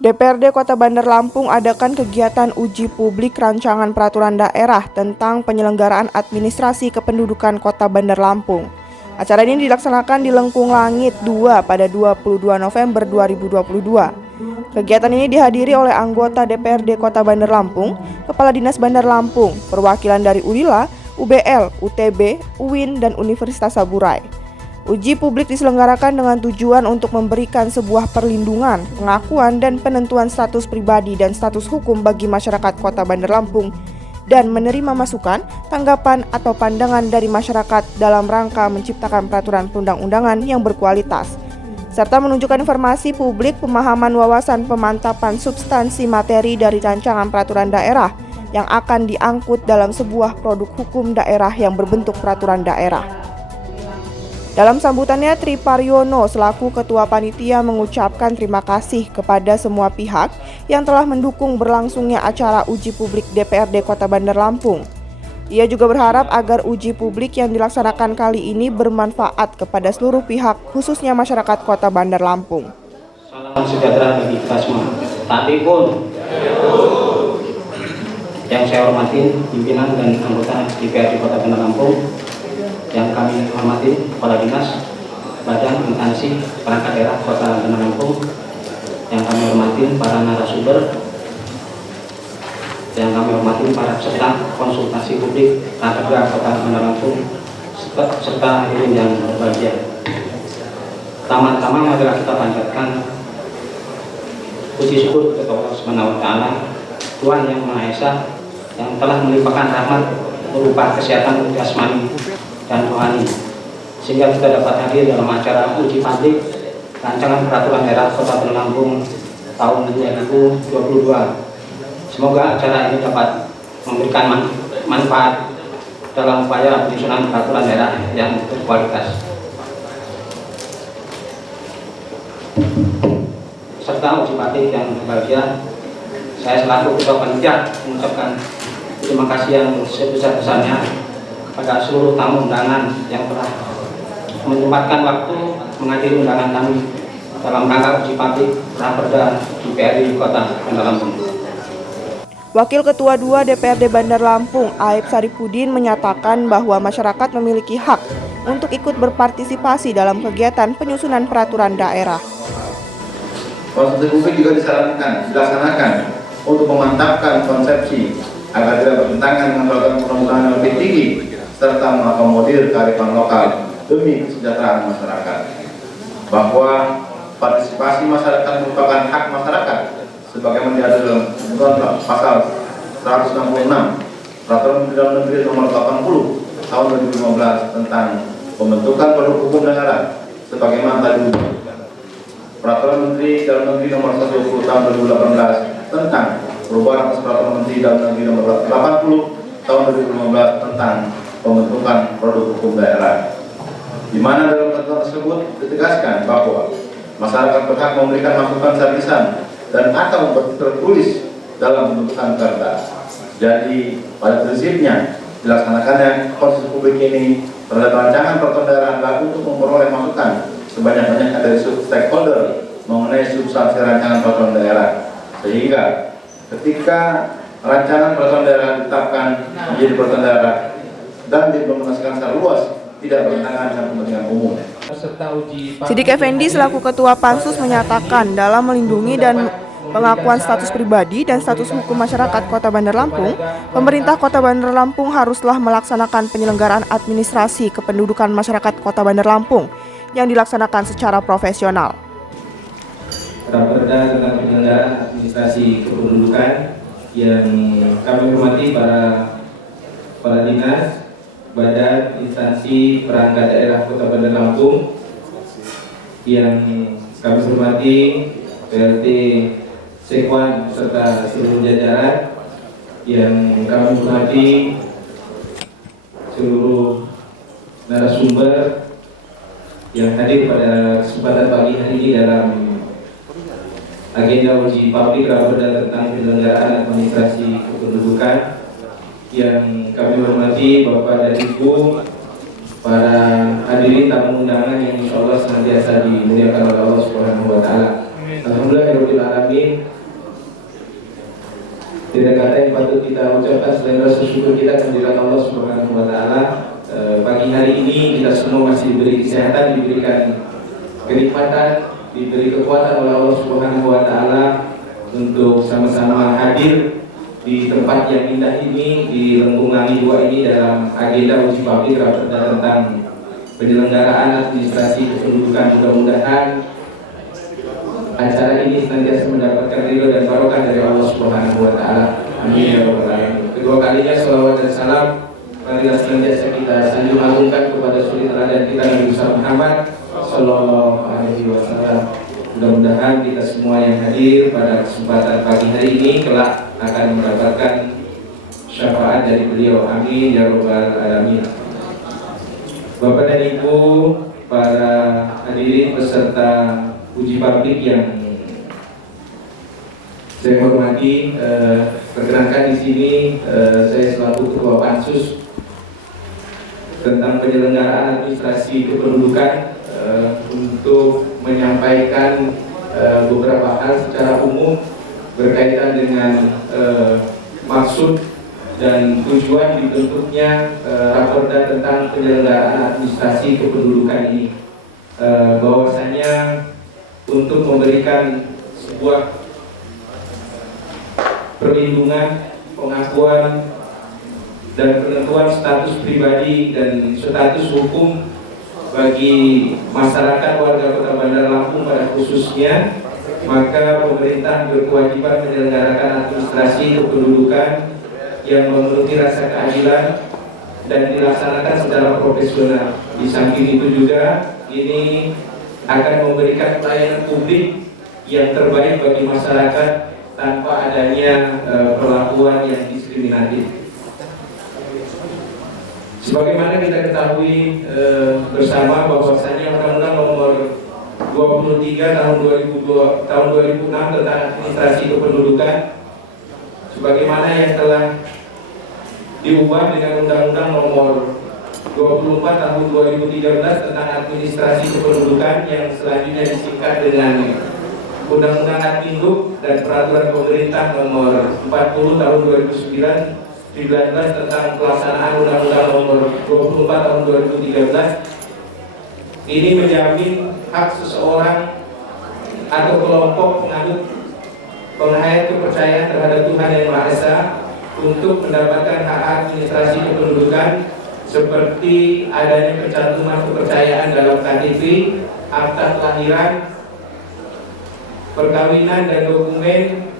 DPRD Kota Bandar Lampung adakan kegiatan uji publik rancangan peraturan daerah tentang penyelenggaraan administrasi kependudukan Kota Bandar Lampung. Acara ini dilaksanakan di Lengkung Langit 2 pada 22 November 2022. Kegiatan ini dihadiri oleh anggota DPRD Kota Bandar Lampung, Kepala Dinas Bandar Lampung, perwakilan dari ULILA, UBL, UTB, UIN, dan Universitas Saburai. Uji publik diselenggarakan dengan tujuan untuk memberikan sebuah perlindungan, pengakuan, dan penentuan status pribadi dan status hukum bagi masyarakat Kota Bandar Lampung dan menerima masukan, tanggapan, atau pandangan dari masyarakat dalam rangka menciptakan peraturan perundang-undangan yang berkualitas, serta menunjukkan informasi publik pemahaman wawasan pemantapan substansi materi dari rancangan peraturan daerah yang akan diangkut dalam sebuah produk hukum daerah yang berbentuk peraturan daerah. Dalam sambutannya, Tri Paryono selaku Ketua Panitia mengucapkan terima kasih kepada semua pihak yang telah mendukung berlangsungnya acara uji publik DPRD Kota Bandar Lampung. Ia juga berharap agar uji publik yang dilaksanakan kali ini bermanfaat kepada seluruh pihak, khususnya masyarakat Kota Bandar Lampung. Salam sejahtera bagi kita semua. Tapi pun yang saya hormati pimpinan dan anggota DPRD Kota Bandar Lampung, yang kami hormati Kepala Dinas, Badan Instansi Perangkat Daerah Kota Bandar Lampung, yang kami hormati para narasumber, yang kami hormati para peserta konsultasi publik Perangkat Daerah Kota Bandar Lampung, serta hadirin yang berbahagia. Pertama-tama marilah kita panjatkan puji syukur kepada Allah Subhanahu wa Ta'ala, Tuhan yang Maha Esa, yang telah melimpahkan rahmat berupa kesehatan jasmani dan rohani, sehingga kita dapat hadir dalam acara uji publik rancangan peraturan daerah Kota Bandar Lampung tahun 2022. Semoga acara ini dapat memberikan manfaat dalam upaya penyusunan peraturan daerah yang berkualitas. Serta uji publik yang berbahagia, saya selaku Ketua Panitia mengucapkan terima kasih yang sebesar-besarnya kepada seluruh tamu undangan yang telah menyempatkan waktu menghadiri undangan kami dalam rangka uji publik Raperda DPRD Kota Bandar Lampung. Wakil Ketua 2 DPRD Bandar Lampung, Aib Sarifudin, menyatakan bahwa masyarakat memiliki hak untuk ikut berpartisipasi dalam kegiatan penyusunan peraturan daerah. Konsultasi publik juga dilaksanakan untuk memantapkan konsepsi agar tidak bertentangan dengan peraturan perundang-undangan yang lebih tinggi, serta mengakomodir kearifan lokal demi kesejahteraan masyarakat. Bahwa partisipasi masyarakat merupakan hak masyarakat sebagaimana diatur dalam ketentuan pasal 166 Peraturan Menteri Dalam Negeri Nomor 80 Tahun 2015 tentang pembentukan produk hukum daerah, sebagaimana tadi Peraturan Menteri Dalam Negeri Nomor 120 Tahun 2018 tentang perubahan atas Peraturan Menteri Dalam Negeri Nomor 80 Tahun 2015 tentang pembentukan produk hukum daerah, di mana dalam ketentuan tersebut ditegaskan bahwa masyarakat berhak memberikan masukan secara lisan dan atau tertulis dalam pembentukan perda. Jadi pada prinsipnya dilaksanakannya konsultasi publik ini terhadap rancangan peraturan daerah adalah untuk memperoleh masukan sebanyak-banyaknya dari stakeholder mengenai substansi rancangan peraturan daerah, sehingga ketika rancangan peraturan daerah ditetapkan menjadi peraturan daerah dan diimplementasikan secara luas, tidak bertentangan dengan kepentingan umum. Siddiq Effendi selaku Ketua Pansus menyatakan dalam melindungi dan pengakuan status pribadi dan status hukum masyarakat Kota Bandar Lampung, pemerintah Kota Bandar Lampung haruslah melaksanakan penyelenggaraan administrasi kependudukan masyarakat Kota Bandar Lampung yang dilaksanakan secara profesional. Raperda tentang penyelenggaraan administrasi kependudukan yang kami hormati para kepala dinas, badan, instansi, perangkat daerah Kota Bandar Lampung, yang kami hormati PLT Sekwan serta seluruh jajaran, yang kami hormati seluruh narasumber yang hadir pada kesempatan pagi hari ini dalam agenda uji publik Raperda tentang penyelenggaraan administrasi kependudukan, yang kami hormati Bapak dan Ibu, para hadirin tamu undangan yang insya Allah senantiasa dimuliakan oleh Allah Subhanahu wa Ta'ala. Alhamdulillahirobbilalamin. Tidak kata yang patut kita ucapkan selain rasa syukur kita kehadirat Allah Subhanahu wa Ta'ala. Pagi hari ini kita semua masih diberi kesehatan, diberikan kenikmatan, diberi kekuatan oleh Allah Subhanahu wa Ta'ala untuk sama-sama hadir di tempat yang indah ini, di Lengkung Langi 2 ini dalam agenda uji publik raperda tentang penyelenggaraan administrasi kependudukan. Mudah-mudahan acara ini senantiasa mendapatkan ridho dan barokah dari Allah Subhanahu wa Ta'ala. Amin ya rabbal alamin. Kedua kalinya shalawat dan salam marilah senantiasa kita sanjung agungkan kepada suri teladan kita Nabi besar Muhammad sallallahu alaihi wasallam. Mudah-mudahan kita semua yang hadir pada kesempatan pagi hari ini kelak akan mendapatkan syafaat dari beliau. Amin ya rabbal alamin. Bapak dan Ibu, para hadirin peserta uji publik yang saya hormati, perkenankan di sini saya selaku Ketua Pansus tentang penyelenggaraan administrasi kependudukan untuk menyampaikan beberapa hal secara umum berkaitan dengan maksud dan tujuan dibentuknya raperda tentang penyelenggaraan administrasi kependudukan ini. Bahwasanya untuk memberikan sebuah perlindungan, pengakuan, dan penentuan status pribadi dan status hukum bagi masyarakat warga Kota Bandar Lampung pada khususnya, maka pemerintah berkewajiban menyelenggarakan administrasi kependudukan yang memenuhi rasa keadilan dan dilaksanakan secara profesional. Di samping itu juga ini akan memberikan pelayanan publik yang terbaik bagi masyarakat tanpa adanya perlakuan yang diskriminatif. Sebagaimana kita ketahui bersama bahwasanya Undang-Undang Nomor 23 tahun 2006 tentang administrasi kependudukan sebagaimana yang telah diubah dengan Undang-Undang Nomor 24 tahun 2013 tentang administrasi kependudukan yang selanjutnya disingkat dengan Undang-Undang Adminduk dan Peraturan Pemerintah Nomor 40 tahun 2019 tentang pelaksanaan Undang-Undang Nomor 24 tahun 2013. Ini menjamin hak seseorang atau kelompok penghayat kepercayaan terhadap Tuhan Yang Maha Esa untuk mendapatkan hak administrasi kependudukan seperti adanya pencantuman kepercayaan dalam KTP, akta kelahiran, perkawinan dan dokumen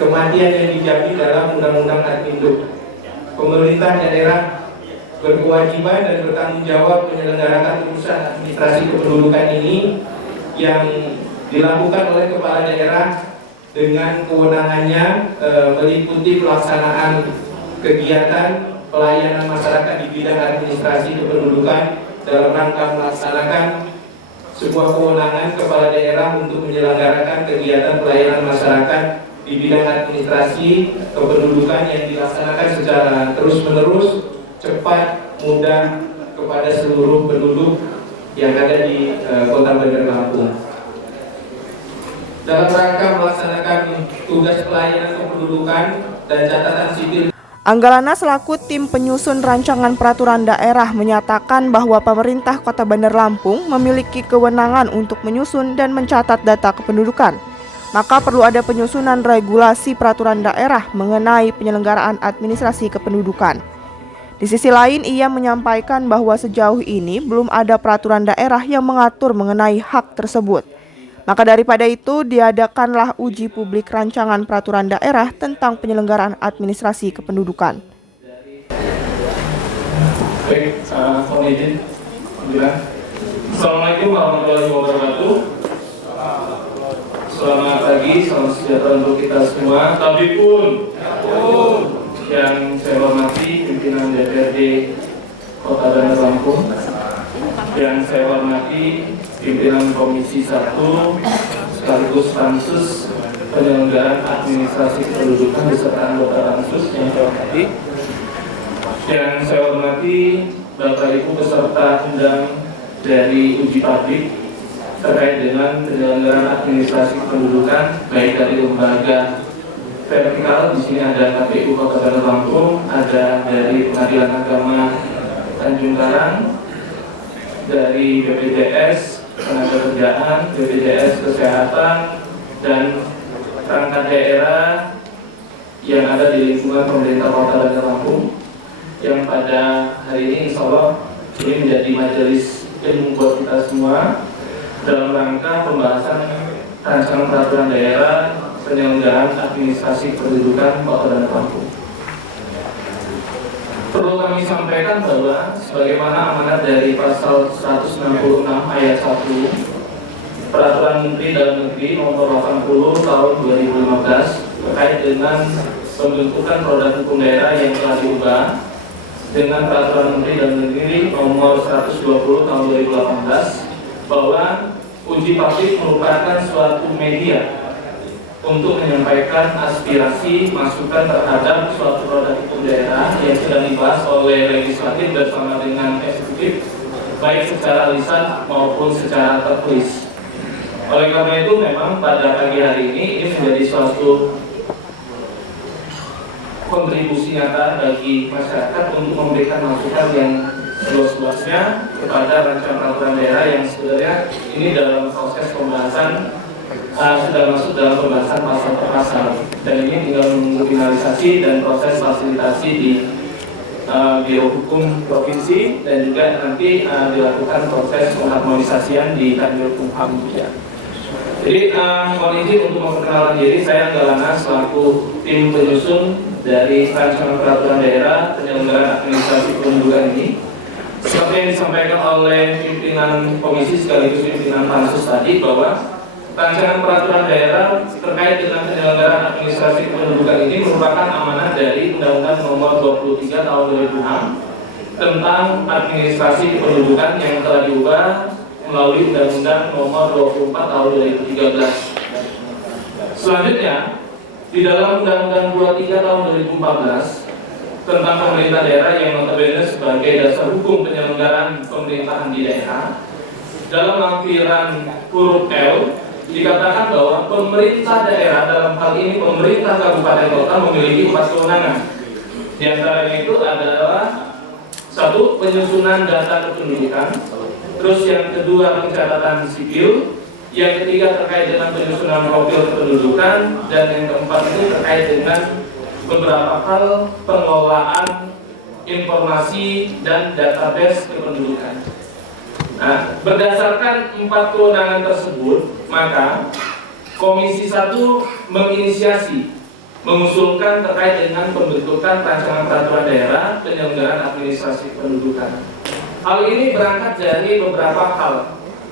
kematian yang dijamin dalam Undang-Undang Adminduk. Pemerintah daerah berkewajiban dan bertanggung jawab menyelenggarakan urusan administrasi kependudukan ini yang dilakukan oleh kepala daerah dengan kewenangannya meliputi pelaksanaan kegiatan pelayanan masyarakat di bidang administrasi kependudukan dalam rangka melaksanakan sebuah kewenangan kepala daerah untuk menyelenggarakan kegiatan pelayanan masyarakat di bidang administrasi kependudukan yang dilaksanakan secara terus-menerus, cepat, mudah kepada seluruh penduduk yang ada di Kota Bandar Lampung. Dalam rangka melaksanakan tugas pelayanan kependudukan dan catatan sipil, Anggalana selaku tim penyusun rancangan peraturan daerah menyatakan bahwa pemerintah Kota Bandar Lampung memiliki kewenangan untuk menyusun dan mencatat data kependudukan. Maka perlu ada penyusunan regulasi peraturan daerah mengenai penyelenggaraan administrasi kependudukan. Di sisi lain, ia menyampaikan bahwa sejauh ini belum ada peraturan daerah yang mengatur mengenai hak tersebut. Maka daripada itu, diadakanlah uji publik rancangan peraturan daerah tentang penyelenggaraan administrasi kependudukan. Baik, mohon izin. Assalamualaikum warahmatullahi wabarakatuh. Selamat pagi, salam sejahtera untuk kita semua. Tabipun yang saya hormati pimpinan DPRD Kota Bandar Lampung, yang saya hormati pimpinan Komisi 1 sekaligus Pansus Penyelenggaraan Administrasi Kependudukan beserta anggota Pansus yang saya hormati, yang saya hormati Bapak Ibu peserta undang dari uji publik terkait dengan penyelenggaraan administrasi kependudukan baik dari lembaga vertikal. Di sini ada KPU Kota Bandar Lampung, ada dari Pengadilan Agama Tanjung Karang, dari BPJS Ketenagakerjaan, BPJS Kesehatan, dan perangkat daerah yang ada di lingkungan pemerintah Kota Bandar Lampung, yang pada hari ini insya Allah ini menjadi majelis ilmu buat kita semua dalam rangka pembahasan rancangan peraturan daerah penyelenggaraan administrasi kependudukan Kota Bandar Lampung. Perlu kami sampaikan bahwa sebagaimana amanat dari pasal 166 ayat 1 Peraturan Menteri Dalam Negeri Nomor 80 Tahun 2015 terkait dengan pembentukan produk hukum daerah yang telah diubah dengan Peraturan Menteri Dalam Negeri Nomor 120 Tahun 2018 bahwa uji publik merupakan suatu media untuk menyampaikan aspirasi masukan terhadap suatu produk hukum daerah yang sedang dibahas oleh legislatif bersama dengan eksekutif, baik secara lisan maupun secara tertulis. Oleh karena itu memang pada pagi hari ini menjadi suatu kontribusi nyata bagi masyarakat untuk memberikan masukan yang seluas-luasnya kepada rancangan peraturan daerah yang sebenarnya ini dalam proses pembahasan sudah masuk dalam pembahasan pasal per pasal, dan ini tinggal menunggu finalisasi dan proses fasilitasi di Biro Hukum Provinsi dan juga nanti dilakukan proses pengharmonisasian di Kanwil Kumham. Jadi mohon izin untuk memperkenalkan diri, saya Galana selaku tim penyusun dari rancangan peraturan daerah penyelenggaraan administrasi kependudukan ini. Seperti yang disampaikan oleh pimpinan komisi sekaligus pimpinan pansus tadi, bahwa rancangan peraturan daerah terkait dengan penyelenggaraan administrasi kependudukan ini merupakan amanah dari Undang-Undang Nomor 23 Tahun 2006 tentang administrasi kependudukan yang telah diubah melalui Undang-Undang Nomor 24 Tahun 2013. Selanjutnya, di dalam Undang-Undang 23 Tahun 2014 tentang pemerintah daerah yang notabene sebagai dasar hukum penyelenggaraan pemerintahan di daerah, dalam lampiran huruf L dikatakan bahwa pemerintah daerah, dalam hal ini pemerintah kabupaten kota, memiliki 4 kewenangan. Di antaranya itu adalah 1. Penyusunan data kependudukan, terus yang kedua pencatatan sipil, yang ketiga terkait dengan penyusunan profil kependudukan, dan yang keempat itu terkait dengan beberapa hal pengelolaan informasi dan database kependudukan. Nah, berdasarkan 4 kewenangan tersebut, maka Komisi 1 menginisiasi, mengusulkan terkait dengan pembentukan rancangan peraturan daerah penyelenggaraan administrasi kependudukan. Hal ini berangkat dari beberapa hal.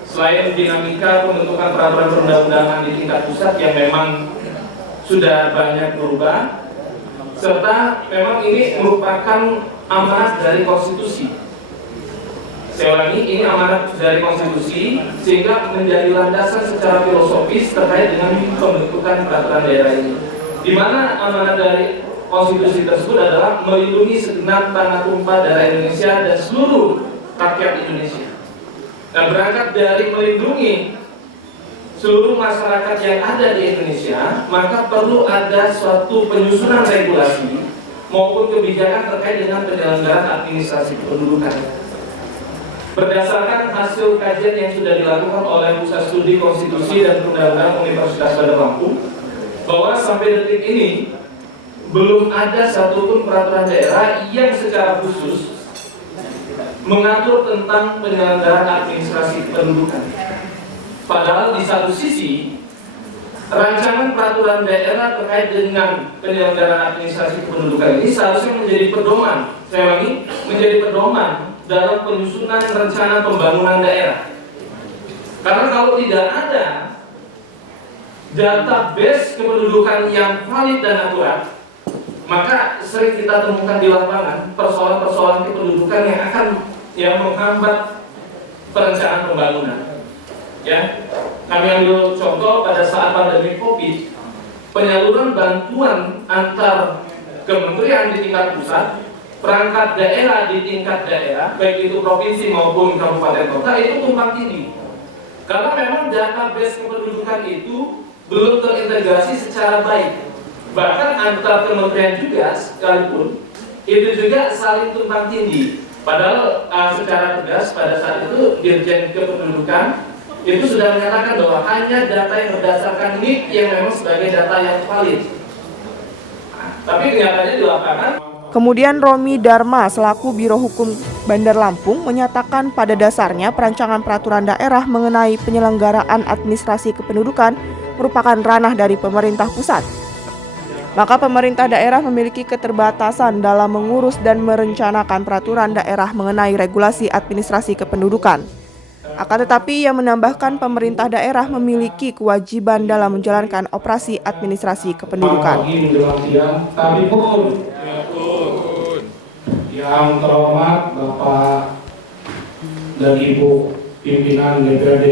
Selain dinamika pembentukan peraturan perundang-undangan di tingkat pusat yang memang sudah banyak berubah, serta memang ini merupakan amanat dari konstitusi. Saya ulangi, ini amanat dari konstitusi sehingga menjadi landasan secara filosofis terkait dengan pembentukan peraturan daerah ini. Di mana amanat dari konstitusi tersebut adalah melindungi segenap tanah tumpah darah Indonesia dan seluruh rakyat Indonesia. Dan berangkat dari melindungi seluruh masyarakat yang ada di Indonesia, maka perlu ada suatu penyusunan regulasi maupun kebijakan terkait dengan penyelenggaraan administrasi kependudukan. Berdasarkan hasil kajian yang sudah dilakukan oleh Pusat Studi Konstitusi dan Perundang-undangan Universitas Bandar Lampung, bahwa sampai detik ini belum ada satupun peraturan daerah yang secara khusus mengatur tentang penyelenggaraan administrasi kependudukan. Padahal di satu sisi, rancangan peraturan daerah terkait dengan penyelenggaraan administrasi kependudukan ini seharusnya menjadi pedoman, saya ulangi, menjadi pedoman dalam penyusunan rencana pembangunan daerah. Karena kalau tidak ada database kependudukan yang valid dan akurat, maka sering kita temukan di lapangan persoalan-persoalan kependudukan yang menghambat perencanaan pembangunan. Ya, kami ambil contoh pada saat pandemi COVID, penyaluran bantuan antar kementerian di tingkat pusat, perangkat daerah di tingkat daerah, baik itu provinsi maupun kabupaten kota, itu tumpang tindih. Karena memang database kependudukan itu belum terintegrasi secara baik. Bahkan antar kementerian juga sekalipun itu juga saling tumpang tindih. Padahal secara tegas pada saat itu Dirjen Kependudukan itu sudah menyatakan bahwa hanya data yang berdasarkan NIK yang memang sebagai data yang valid. Tapi kenyataannya di lapangan. Kemudian Romi Dharma selaku Biro Hukum Bandar Lampung menyatakan pada dasarnya perancangan peraturan daerah mengenai penyelenggaraan administrasi kependudukan merupakan ranah dari pemerintah pusat. Maka pemerintah daerah memiliki keterbatasan dalam mengurus dan merencanakan peraturan daerah mengenai regulasi administrasi kependudukan. Akan tetapi ia menambahkan pemerintah daerah memiliki kewajiban dalam menjalankan operasi administrasi kependudukan. Pagi menjelang siang, tapi pun yang terhormat Bapak dan Ibu pimpinan DPRD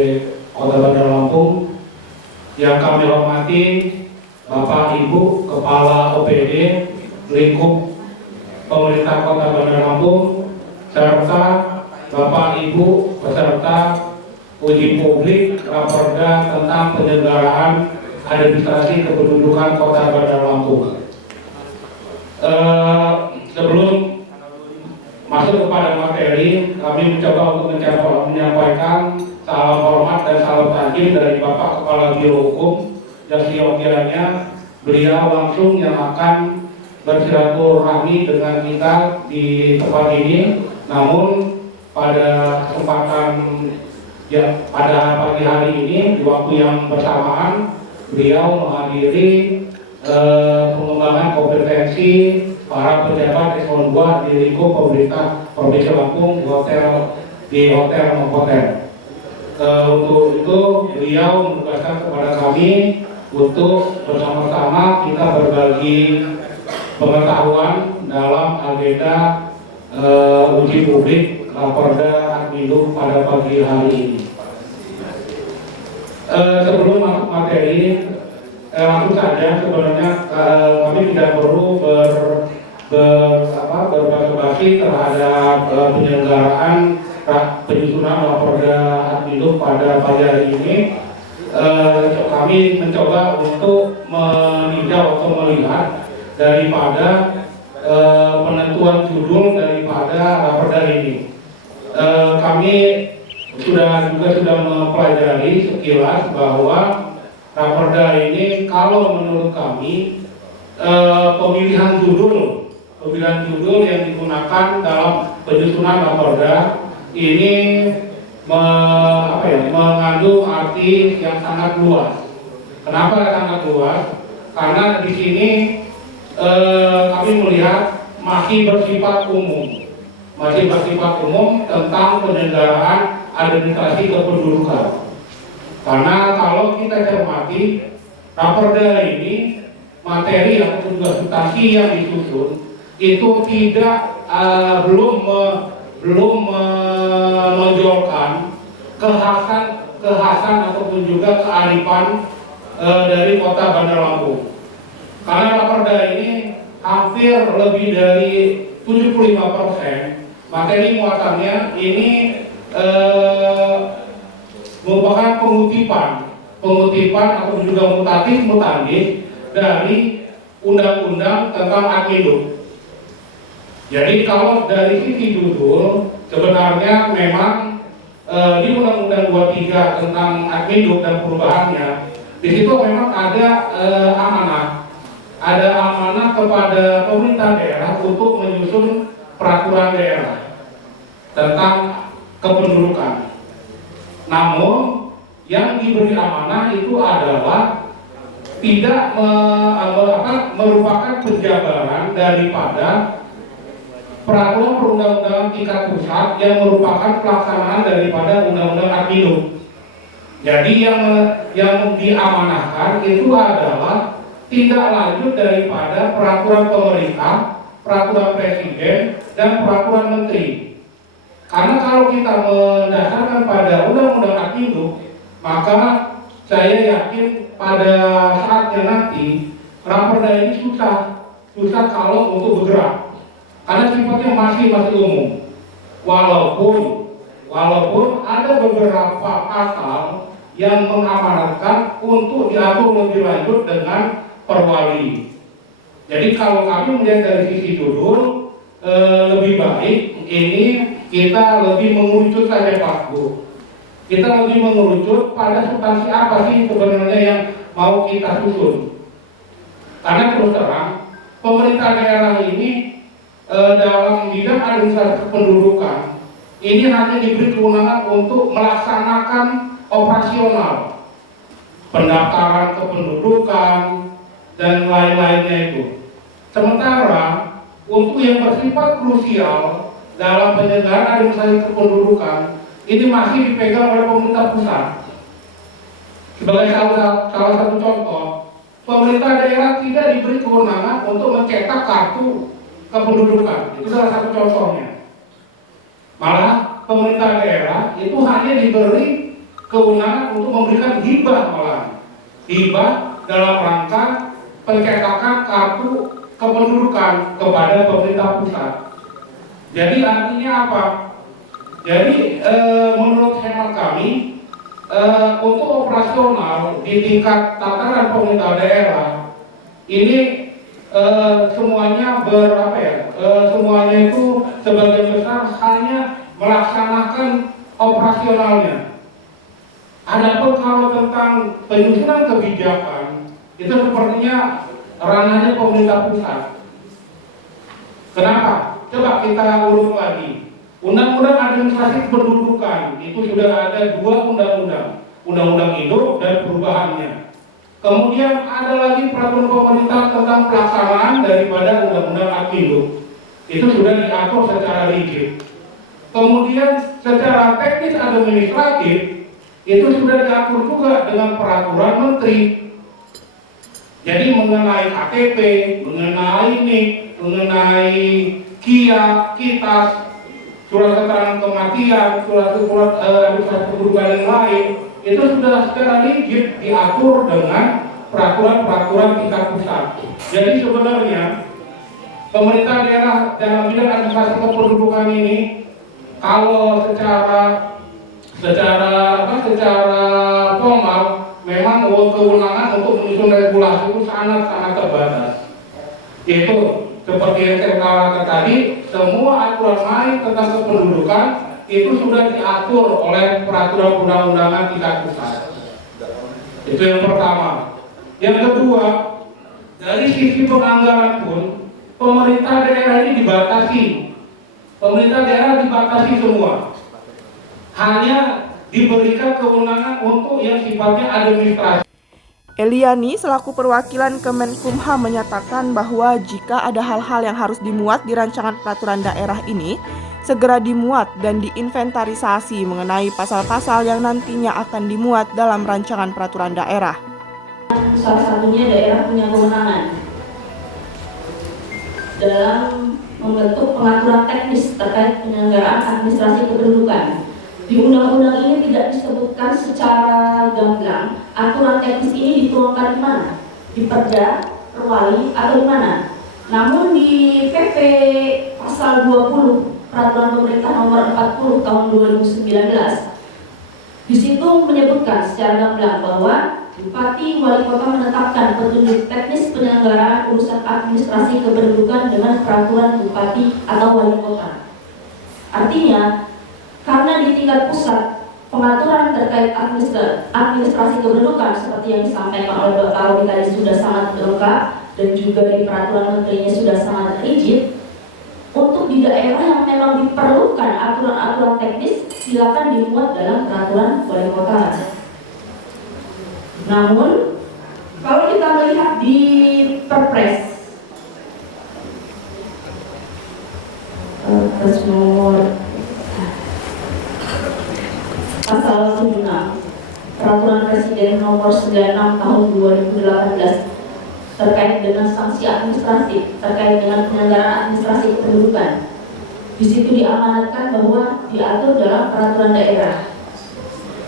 Kota Bandar Lampung, yang kami hormati Bapak Ibu Kepala OPD lingkup pemerintah Kota Bandar Lampung, serta Bapak Ibu peserta uji publik Raperda tentang penyelenggaraan administrasi kependudukan Kota Bandar Lampung. Sebelum masuk kepada materi, kami mencoba untuk menyampaikan salam hormat dan salam takdim dari Bapak Kepala Biro Hukum yang seyogianya beliau langsung yang akan bersilaturahmi dengan kita di tempat ini. Namun pada kesempatan pada pagi hari ini di waktu yang bersamaan beliau menghadiri pengembangan kompetensi para pejabat eselon 2 di lingkup pemerintah Provinsi Lampung di hotel Novotel. Untuk itu beliau menugaskan kepada kami untuk bersama-sama kita berbagi pengetahuan dalam agenda uji publik Raperda Adminuk pada pagi hari ini. Sebelum masuk materi, langsung saja sebenarnya kami tidak perlu berbahasa-basi terhadap penyelenggaraan penyusunan Raperda Adminuk pada pagi hari ini. Kami mencoba untuk meninjau atau melihat daripada penentuan judul daripada Raperda ini. Kami sudah mempelajari sekilas bahwa Raperda ini kalau menurut kami pemilihan judul yang digunakan dalam penyusunan Raperda ini mengandung arti yang sangat luas. Kenapa sangat luas? Karena di sini kami melihat masih bersifat umum tentang penyelenggaraan administrasi kependudukan. Karena kalau kita cermati Raperda ini materi atau juga substansi yang disusun itu tidak belum menonjolkan kekhasan ataupun juga kearifan dari Kota Bandar Lampung. Karena Raperda ini hampir lebih dari 75% materi muatannya ini merupakan pengutipan atau juga mutandis dari undang-undang tentang Adminuk. Jadi kalau dari sisi judul sebenarnya memang di Undang-Undang 23 tentang Adminuk dan perubahannya di situ memang ada amanah kepada pemerintah daerah untuk menyusun peraturan daerah tentang kependudukan. Namun yang diberi amanah itu adalah tidak merupakan penjabaran daripada peraturan perundang-undangan tingkat pusat yang merupakan pelaksanaan daripada undang-undang Adminuk. Jadi yang diamanahkan itu adalah tindak lanjut daripada peraturan pemerintah, peraturan presiden, dan peraturan menteri. Karena kalau kita mendasarkan pada undang-undang Adminuk, maka saya yakin pada saatnya nanti Raperda ini susah kalau untuk bergerak. Karena sifatnya masih umum. Walaupun walaupun ada beberapa pasal yang mengamanatkan untuk diatur lebih lanjut dengan perwali. Jadi kalau kami melihat dari sisi judul, lebih baik ini kita lebih mengerucut saja Pak Bu. Kita lebih mengerucut pada substansi apa sih sebenarnya yang mau kita susun. Karena terus terang, pemerintah daerah ini dalam bidang administrasi kependudukan ini hanya diberi kewenangan untuk melaksanakan operasional, pendaftaran kependudukan dan lain-lainnya itu. Sementara untuk yang bersifat krusial dalam penyelenggaraan administrasi kependudukan ini masih dipegang oleh pemerintah pusat. Sebagai salah satu contoh, pemerintah daerah tidak diberi kewenangan untuk mencetak kartu kependudukan. Itu salah satu contohnya. Malah pemerintah daerah itu hanya diberi kewenangan untuk memberikan hibah, malah hibah dalam rangka pencetakan kartu kependudukan kepada pemerintah pusat. Jadi artinya apa? Jadi menurut hemat kami, untuk operasional di tingkat tataran pemerintah daerah ini semuanya semuanya itu sebagian besar hanya melaksanakan operasionalnya. Adapun kalau tentang penyusunan kebijakan itu sepertinya ranahnya pemerintah pusat. Kenapa? Coba kita urut lagi. Undang-undang administrasi kependudukan itu sudah ada 2 undang-undang, Undang-Undang Induk dan perubahannya. Kemudian ada lagi peraturan pemerintah tentang pelaksanaan daripada Undang-Undang Admindu. Itu sudah diatur secara rigid. Kemudian secara teknis administratif itu sudah diatur juga dengan peraturan menteri. Jadi mengenai KTP, mengenai NIK, mengenai KIA, KITAS, surat keterangan kematian, surat administrasi kependudukan yang lain, itu sudah secara rigid diatur dengan peraturan-peraturan tingkat pusat. Jadi sebenarnya pemerintah daerah dalam bidang administrasi kependudukan ini kalau secara formal memang kewenangan untuk menyusun regulasi itu sangat terbatas. Yaitu seperti yang saya katakan tadi, semua aturan main tentang kependudukan itu sudah diatur oleh peraturan undang-undangan tingkat pusat. Itu yang pertama. Yang kedua, dari sisi penganggaran pun pemerintah daerah ini dibatasi. Pemerintah daerah dibatasi semua. Hanya diberikan kewenangan untuk yang sifatnya administrasi. Eliani selaku perwakilan Kemenkumham menyatakan bahwa jika ada hal-hal yang harus dimuat di rancangan peraturan daerah ini, segera dimuat dan diinventarisasi mengenai pasal-pasal yang nantinya akan dimuat dalam rancangan peraturan daerah. Salah satunya daerah punya kewenangan dalam membentuk pengaturan teknis terkait penyelenggaraan administrasi kependudukan. Di undang-undang ini tidak disebutkan secara gamblang aturan teknis ini dituangkan di mana? Di Perda, Perwali, atau di mana? Namun di PP pasal 20 Peraturan Pemerintah Nomor 40 Tahun 2019 di situ menyebutkan secara gamblang bahwa Bupati Wali Kota menetapkan petunjuk teknis penyelenggaraan urusan administrasi kependudukan dengan peraturan Bupati atau Wali Kota. Artinya, karena di tingkat pusat pengaturan terkait administrasi kependudukan seperti yang disampaikan oleh Bapak Robi tadi sudah sangat lengkap dan juga di peraturan menterinya sudah sangat rigid. Untuk di daerah yang memang diperlukan aturan-aturan teknis silakan dimuat dalam peraturan wali kota. Namun kalau kita melihat di Perpres nomor Pasal 76 Peraturan Presiden Nomor 96 Tahun 2018 terkait dengan sanksi administratif terkait dengan penyelenggaraan administrasi kependudukan. Di situ diamanatkan bahwa diatur dalam peraturan daerah.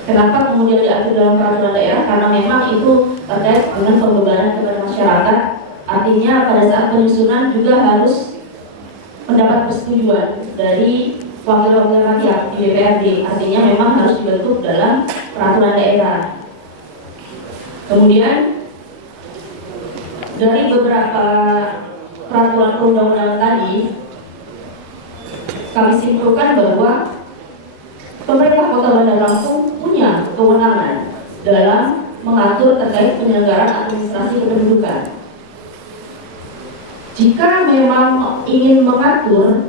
Kenapa kemudian diatur dalam peraturan daerah? Karena memang itu terkait dengan pembebanan kepada masyarakat. Artinya pada saat penyusunan juga harus mendapat persetujuan dari wakil-wakil rakyat di DPRD, artinya memang harus dibentuk dalam peraturan daerah. Kemudian dari beberapa peraturan perundang-undangan tadi, kami simpulkan bahwa pemerintah Kota Bandar Lampung punya kewenangan dalam mengatur terkait penyelenggaraan administrasi kependudukan. Jika memang ingin mengatur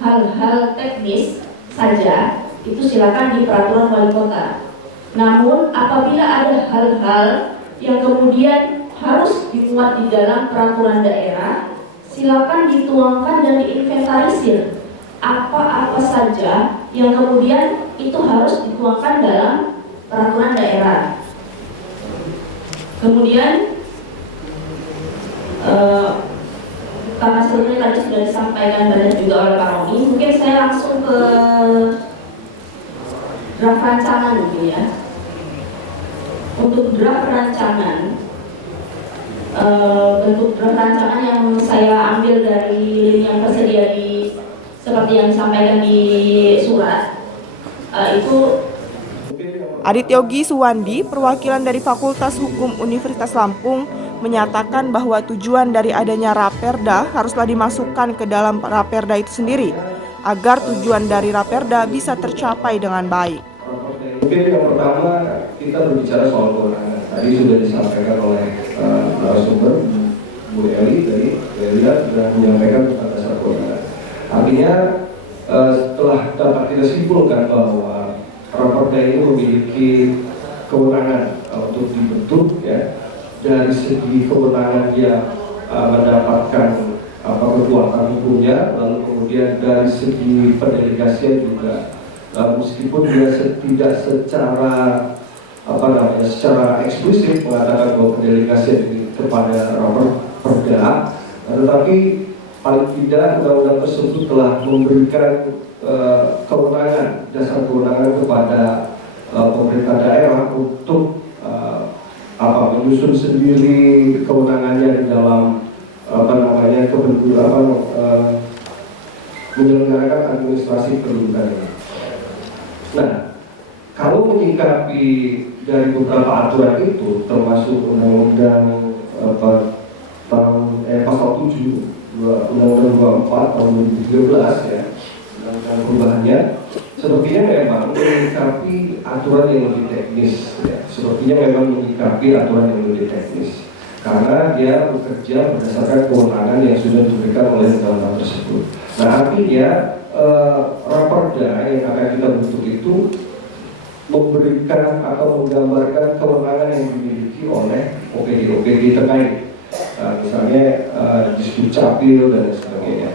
hal-hal teknis saja, itu silakan di peraturan wali kota. Namun apabila ada hal-hal yang kemudian harus dimuat di dalam peraturan daerah, silakan dituangkan dan diinventarisir apa-apa saja yang kemudian itu harus dituangkan dalam peraturan daerah. Kemudian karena sebetulnya tadi sudah disampaikan banyak juga oleh Pak Roni, mungkin saya langsung ke draft rancangan gitu ya. Untuk draft rancangan, bentuk draft rancangan yang saya ambil dari link yang tersedia di seperti yang disampaikan di surat, itu Adityogi Suwandi, perwakilan dari Fakultas Hukum Universitas Lampung, menyatakan bahwa tujuan dari adanya Raperda haruslah dimasukkan ke dalam Raperda itu sendiri, agar tujuan dari Raperda bisa tercapai dengan baik. Mungkin yang pertama kita berbicara soal kewenangan. Tadi sudah disampaikan oleh narasumber Bu Eli dari Delia dan menyampaikan tentang dasar kewenangan. Artinya setelah dapat kita simpulkan bahwa Raperda ini memiliki kewenangan untuk dibentuk ya. Dari segi kewenangan dia mendapatkan kekuatan hukumnya, lalu kemudian dari segi pendelegasian juga, meskipun dia tidak secara secara eksplisit mengatakan bahwa pendelegasian ini kepada Raperda, tetapi paling tidak undang-undang tersebut telah memberikan kewenangan, dasar kewenangan kepada pemerintah daerah untuk menyusun sendiri kewenangannya di dalam menyelenggarakan administrasi kependudukan ini. Nah, kalau menyikapi dari beberapa aturan itu, termasuk undang-undang pasal 7 Undang-Undang 24 tahun 2013 ya, undang-undang perubahannya, sepertinya memang menyikapi aturan yang lebih teknis ya. Karena dia bekerja berdasarkan kewenangan yang sudah diberikan oleh undang-undang tersebut. Nah, artinya Raperda yang akan kita bentuk itu memberikan atau menggambarkan kewenangan yang dimiliki oleh OPD terkait, misalnya Disduk Capil dan sebagainya.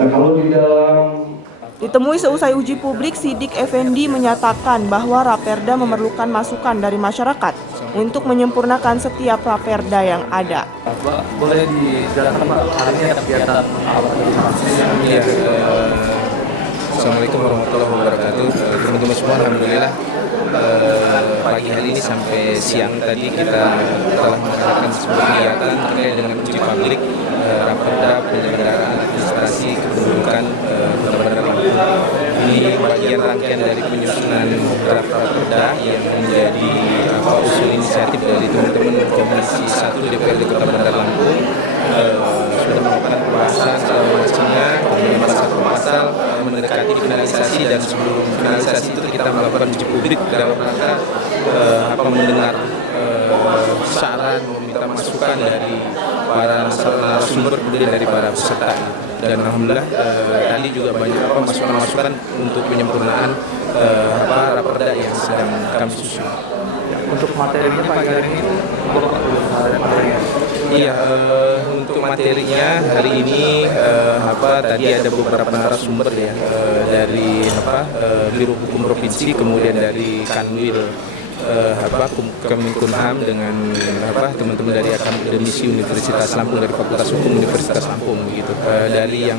Nah, kalau di dalam Ditemui seusai uji publik, Sidik Effendi menyatakan bahwa Raperda memerlukan masukan dari masyarakat untuk menyempurnakan setiap Raperda yang ada. Boleh dijelaskan Pak, hari ini ada kegiatan apa? Iya, Assalamualaikum warahmatullahi wabarakatuh. Teman-teman semua, alhamdulillah pagi hari ini sampai siang tadi kita telah melaksanakan sebuah kegiatan terkait dengan uji publik Raperda penyelenggaraan administrasi kependudukan Kota Bandar Lampung. Ini bagian rangkaian dari penyusunan draft Raperda yang menjadi usul inisiatif dari teman-teman Komisi 1 DPRD Kota Bandar Lampung. Sudah melakukan pembahasan selama kemudian pasal mendekati finalisasi, dan sebelum finalisasi itu kita melakukan uji publik dalam rangka mendengar saran, meminta masukan dari para narasumber kemudian dari para peserta. Dan alhamdulillah tadi juga banyak masukan-masukan untuk penyempurnaan Raperda yang sedang kami susun. Untuk materinya pagi hari ini, Iya, untuk materinya hari ini tadi ada beberapa narasumber ya, dari Biro Hukum Provinsi, kemudian dari Kanwil Kemenkumham dengan teman-teman dari akademisi Universitas Lampung, dari Fakultas Hukum Universitas Lampung gitu. Dari yang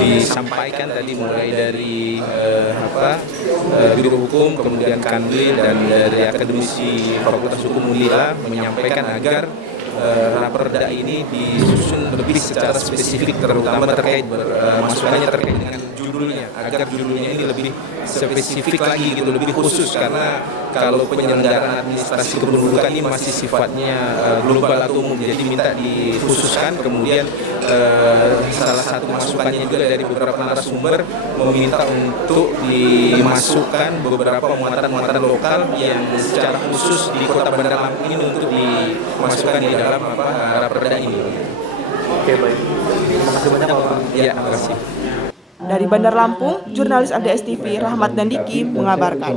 disampaikan tadi mulai dari Biro Hukum, kemudian Kanwil, dan dari akademisi Fakultas Hukum Unila menyampaikan agar Raperda ini disusun lebih secara spesifik, terutama terkait masukannya terkait dengan judul judulnya, agar judulnya ini lebih spesifik lagi gitu, lebih khusus, karena kalau penyelenggaraan administrasi kependudukan ini masih sifatnya global atau umum, jadi minta dikhususkan. Kemudian salah satu masukannya juga dari beberapa narasumber meminta untuk dimasukkan beberapa muatan-muatan lokal yang secara khusus di Kota Bandar Lampung ini untuk dimasukkan di dalam Raperda ini. Oke, baik. Terima kasih banyak Pak. Ya, terima kasih. Dari Bandar Lampung, jurnalis LDS TV Rahmat Dandiki mengabarkan.